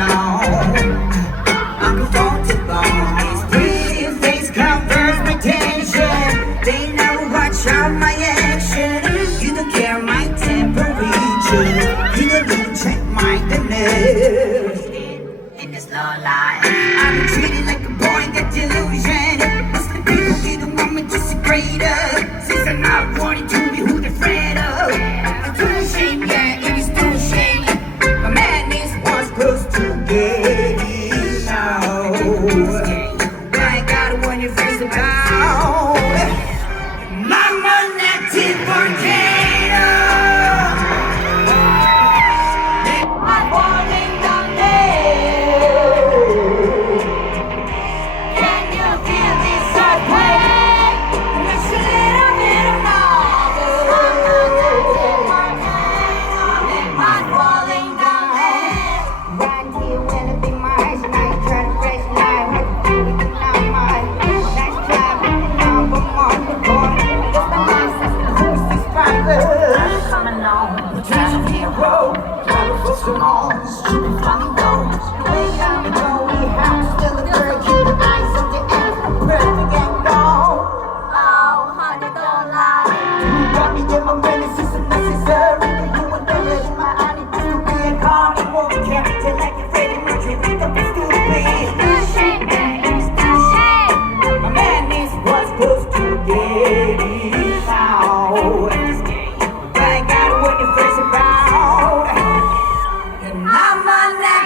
know. I'm comfortable. These pretty face covers pretension. They never watch out my action. You don't care my temperature. You don't even check my nerves. In this low life, I've been treated like a boy in that delusion. Most of the people didn't want me to see greater. Since I'm not wanting to be who they're afraid of. It's too shame, yeah, it is too shame. My madness was close to getting out. I got one your face about. I'm an active volcano. I'm falling down there. Can you feel this earthquake? It's a little bit of novel. I'm falling down there. Right here when it be mine, so now you try to fresh life. What you do with it now, mine? Nice try, but you know I'm on the board. It's my life, who's this fighter? I'm coming on, the trash of hero. Trying to push them all, stupid funny though. The way down we go, we have to still a girl. Keep the eyes on the end, perfect and go. Oh, honey, don't lie. You got me in my minutes, it's unnecessary. You were never in my honey, to be a carnivore. Character like a Freddie Mercury, don't be stupid. My madness was close to getting out. I got what you're first about. And I'm on that.